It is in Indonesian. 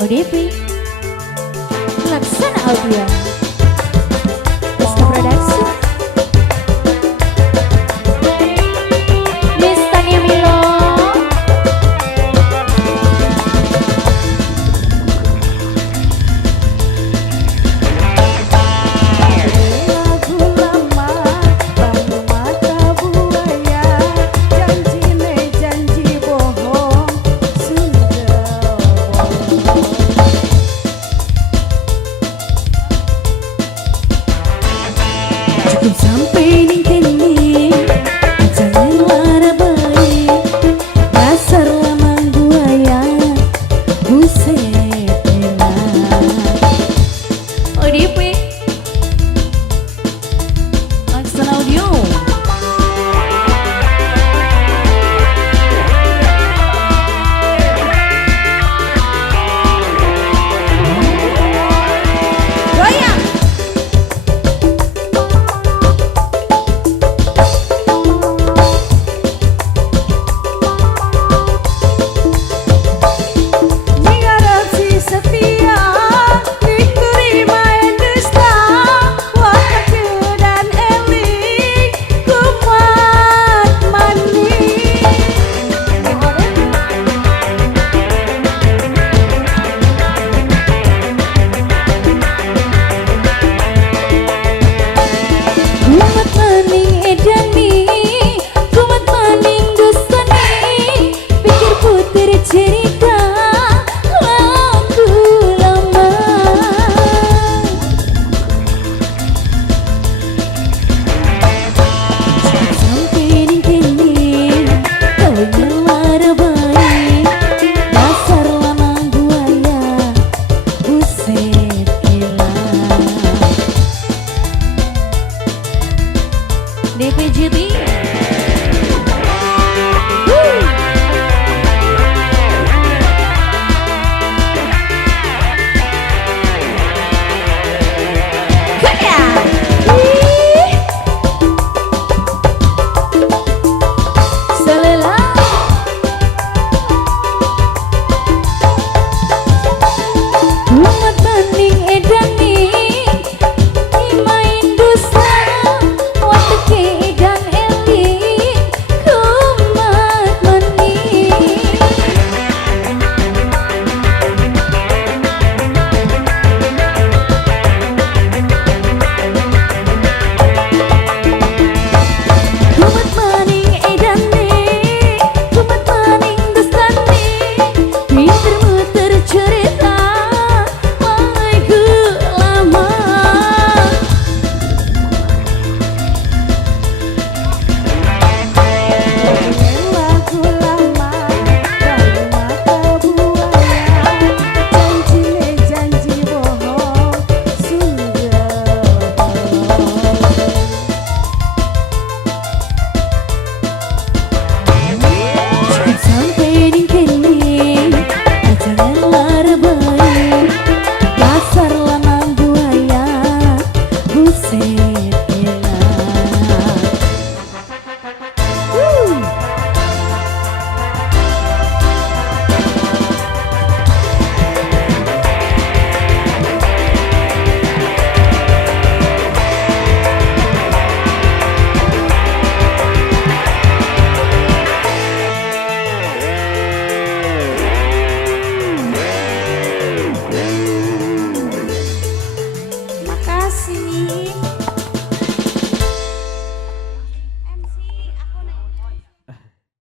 ODP Laksana Audio Rizka Production Miss Tania Milo Lagu lama bangun mata buaya, janji ne janji bohong sudah. Cukup sampai ning kene, jangan lara baik, dasar lamang buaya, buset elah. ODP Laksana Audio Goyang Ngarep si setia, dituri main dusta, waktu dan eling, kumat manis. Kumat maning edani Kumat maning dustani Pikir putri cerita Lagu lama Sampai ning kene, kau nyelara baik, dasar lamang buaya, buset elah. DPJT